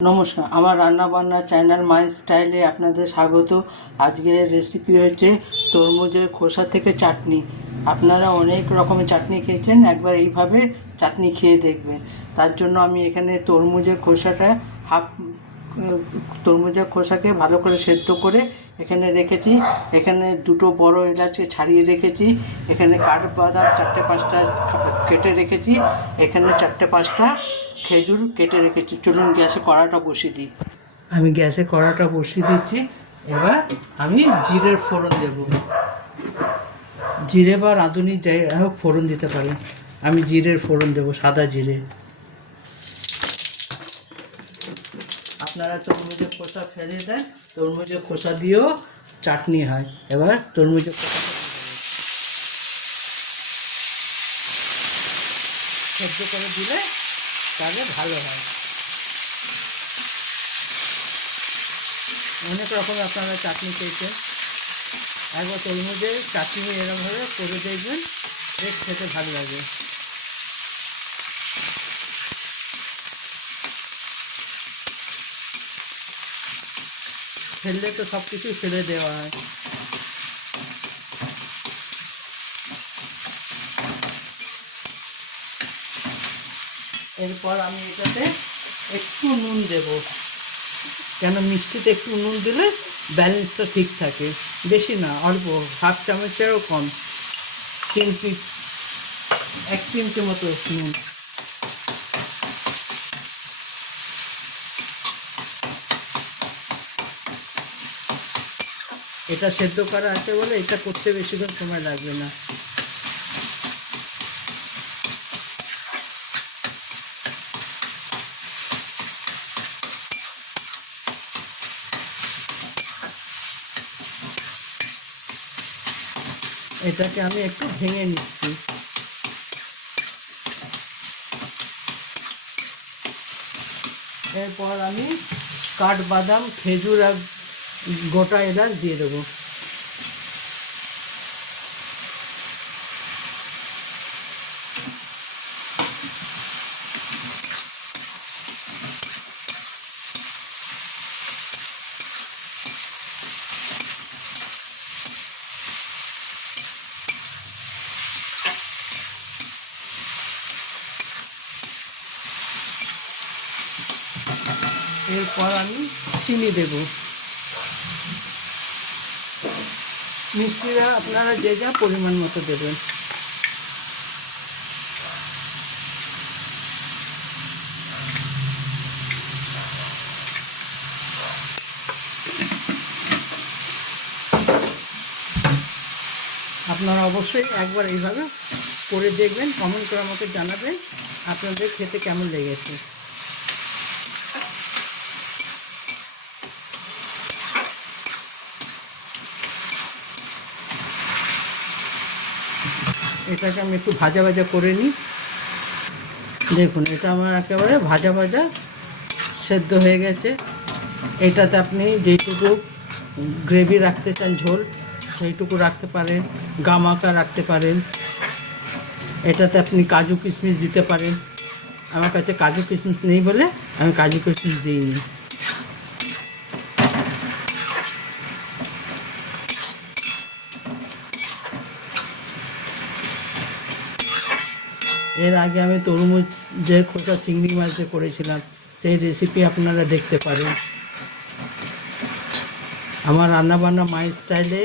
নমস্কার, আমার রান্নাবান্না চ্যানেল মাই স্টাইলে আপনাদের স্বাগত। আজকের রেসিপি হচ্ছে তরমুজের খোসা থেকে চাটনি। আপনারা অনেক রকমের চাটনি খেয়েছেন, একবার এইভাবে চাটনি খেয়ে দেখবেন। তার জন্য আমি এখানে তরমুজের খোসাকে ভালো করে সেদ্ধ করে এখানে রেখেছি। এখানে দুটো বড় এলাচকে ছাড়িয়ে রেখেছি। এখানে কাঠবাদাম 4-5টা কেটে রেখেছি। এখানে 4-5টা খেজুর কেটে রেখেছি। চলুন গ্যাসে কড়াটা বসিয়ে দিই। আমি গ্যাসে কড়াটা বসিয়ে দিচ্ছি। এবার আমি জিরের ফোড়ন দেব। জিরে বা রাঁধুনি যাই হোক ফোড়ন দিতে পারেন। আমি জিরের ফোড়ন দেব, সাদা জিরে। আপনারা তরমুজের খোসা ফেলে দেন, তরমুজের খোসা দিয়েও চাটনি হয়। এবার তরমুজের খোসাটা সেদ্ধ করে দিলে তাহলে ভালো হয়। অনেক রকমের আপনারা চাটনি খেয়েছেন, একবার তরমুজের চাটনি এরকমভাবে করে দেখবেন, বেশ খেতে ভালো লাগে। ফেললে তো সব কিছু ফেলে দেওয়া হয়। এরপর আমি এটাতে একটু নুন দেব, কেন মিষ্টিতে একটু নুন দিলে ব্যালেন্সটা ঠিক থাকে। বেশি না, অল্প, হাফ চামচেরও কম, চিমটি 1 চিমটি মতো নুন। এটা সেদ্ধ করা আছে বলে এটা করতে বেশিক্ষণ সময় লাগবে না। এটাকে আমি একটু ভেঙে নিচ্ছি। এরপর আমি কাঠবাদাম, খেজুর আর গোটা এলাচ দিয়ে দেবো। এরপর আমি চিনি দেব। মিষ্টিটা আপনারা যে যা পরিমাণ মতো দেবেন। আপনারা অবশ্যই একবার এইভাবে করে দেখবেন, কমেন্ট করে আমাকে জানাবেন আপনাদের খেতে কেমন লেগেছে। এটাকে আমি একটু ভাজা ভাজা করে নিই। দেখুন, এটা আমার একেবারে ভাজা ভাজা সেদ্ধ হয়ে গেছে। এটাতে আপনি যেইটুকু গ্রেভি রাখতে চান, ঝোল, সেইটুকু রাখতে পারেন, গামাকা রাখতে পারেন। এটাতে আপনি কাজু কিশমিশ দিতে পারেন। আমার কাছে কাজু কিশমিশ নেই বলে আমি কাজু কিশমিশ দিইনি। এর আগে আমি তরমুজের খোসা চিংড়ি মাছ দিয়ে করেছিলাম, সেই রেসিপি আপনারা দেখতে পারেন। আমার রান্নাবান্না মাই স্টাইলে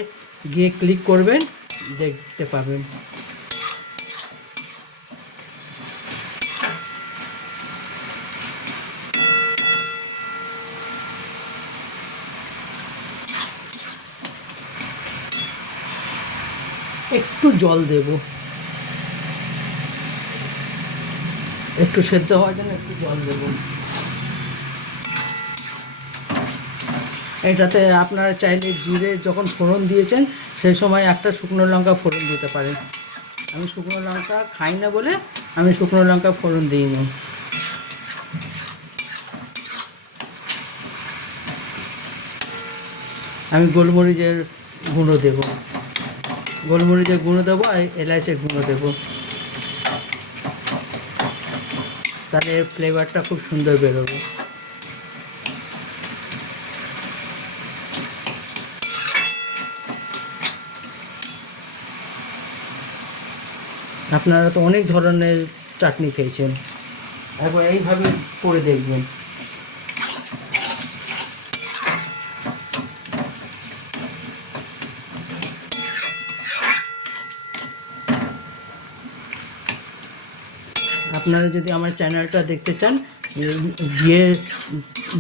গিয়ে ক্লিক করবেন, দেখতে পাবেন। একটু জল দেব, একটু সেদ্ধ হওয়ার জন্য একটু জল দেব। এটাতে আপনারা চাইলে জিরে যখন ফোড়ন দিয়েছেন সেই সময় একটা শুকনো লঙ্কা ফোড়ন দিতে পারেন। আমি শুকনো লঙ্কা খাই না বলে আমি শুকনো লঙ্কা ফোড়ন দিইনি। আমি গোলমরিচের গুঁড়ো দেব, গোলমরিচের গুঁড়ো দেবো আর এলাচের গুঁড়ো দেবো, তাহলে ফ্লেভারটা খুব সুন্দর বেরোবে। আপনারা তো অনেক ধরনের চাটনি খেয়েছেন, একবার এইভাবে করে দেখবেন। আপনারা যদি আমার চ্যানেলটা দেখতে চান, গিয়ে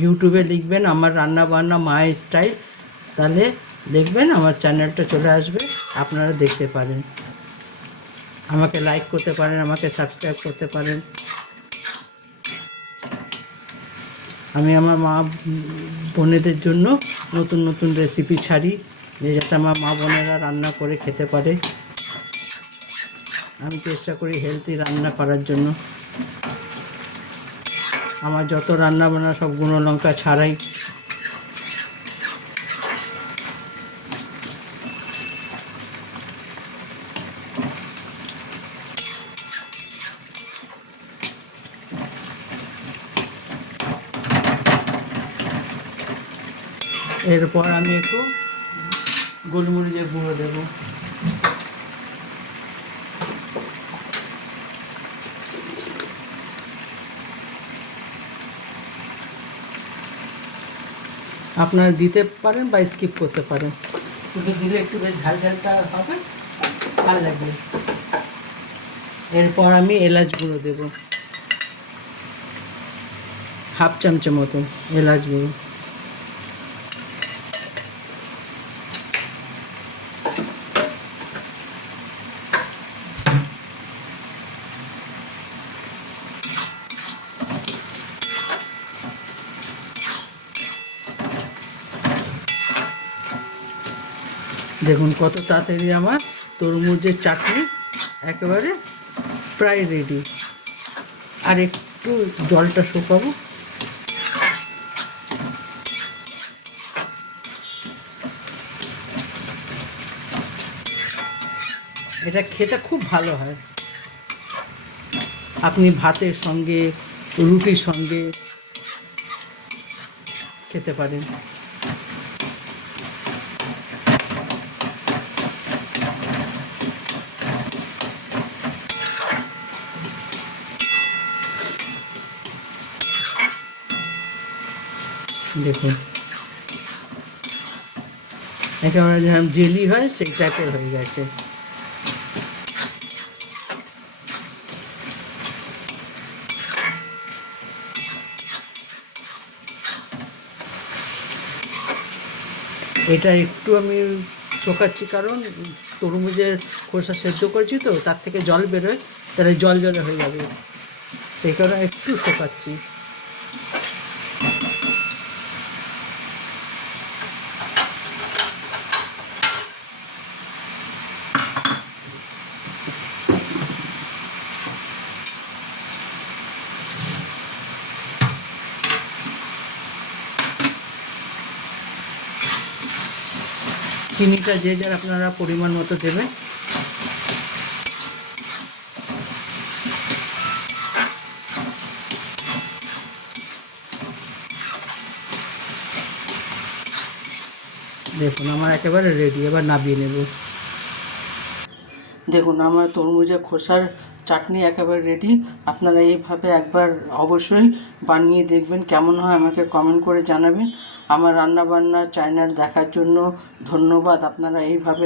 ইউটিউবে লিখবেন আমার রান্না বান্না মায়ের স্টাইল, তাহলে দেখবেন আমার চ্যানেলটা চলে আসবে, আপনারা দেখতে পারেন। আমাকে লাইক করতে পারেন, আমাকে সাবস্ক্রাইব করতে পারেন। আমি আমার মা বোনেদের জন্য নতুন নতুন রেসিপি ছাড়ি, যাতে আমার মা বোনেরা রান্না করে খেতে পারে। আমি চেষ্টা করি হেলদি রান্না করার জন্য। আমার যত রান্না বান্না সব গুঁড়ো লঙ্কা ছাড়াই। এরপর আমি একটু গোলমরিচের গুঁড়ো দেবো। আপনারা দিতে পারেন বা স্কিপ করতে পারেন, কিন্তু দিলে একটু বেশ ঝাল ঝালটা হবে, ভালো লাগবে। এরপর আমি এলাচ গুঁড়ো দেবো, হাফ চামচে মতো এলাচ গুঁড়ো। দেখুন কত তাড়াতাড়ি আমার তরমুজের চাটনি একেবারে প্রায় রেডি। আর একটু জলটা শুকাবো। এটা খেতে খুব ভালো হয়, আপনি ভাতের সঙ্গে রুটির সঙ্গে খেতে পারেন। দেখুন একেবারে যেমন জেলি হয় সেই টাইপের হয়ে গেছে। এটা একটু আমি শোকাচ্ছি, কারণ তরমুজের খোসা সেদ্ধ করেছি তো, তার থেকে জল বেরোয়, তাহলে জল জলে হয়ে যাবে, সেই কারণে একটু শোকাচ্ছি। চিনিটা যে যার আপনারা পরিমাণ মতো দেবেন। দেখুন আমার একেবারে রেডি, এবার নামিয়ে নেব। দেখুন আমার তরমুজের খোসার চাটনি একেবারে রেডি। আপনারা এইভাবে একবার অবশ্যই বানিয়ে দেখবেন, কেমন হয় আমাকে কমেন্ট করে জানাবেন। আমার রান্নাবান্না চ্যানেল দেখার জন্য ধন্যবাদ। আপনারা এইভাবে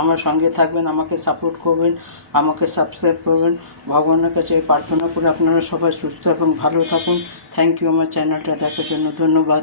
আমার সঙ্গে থাকবেন, আমাকে সাপোর্ট করবেন, আমাকে সাবস্ক্রাইব করবেন। ভগবানের কাছে প্রার্থনা করে আপনারা সবাই সুস্থ এবং ভালো থাকুন। থ্যাংক ইউ আমার চ্যানেলটা দেখার জন্য, ধন্যবাদ।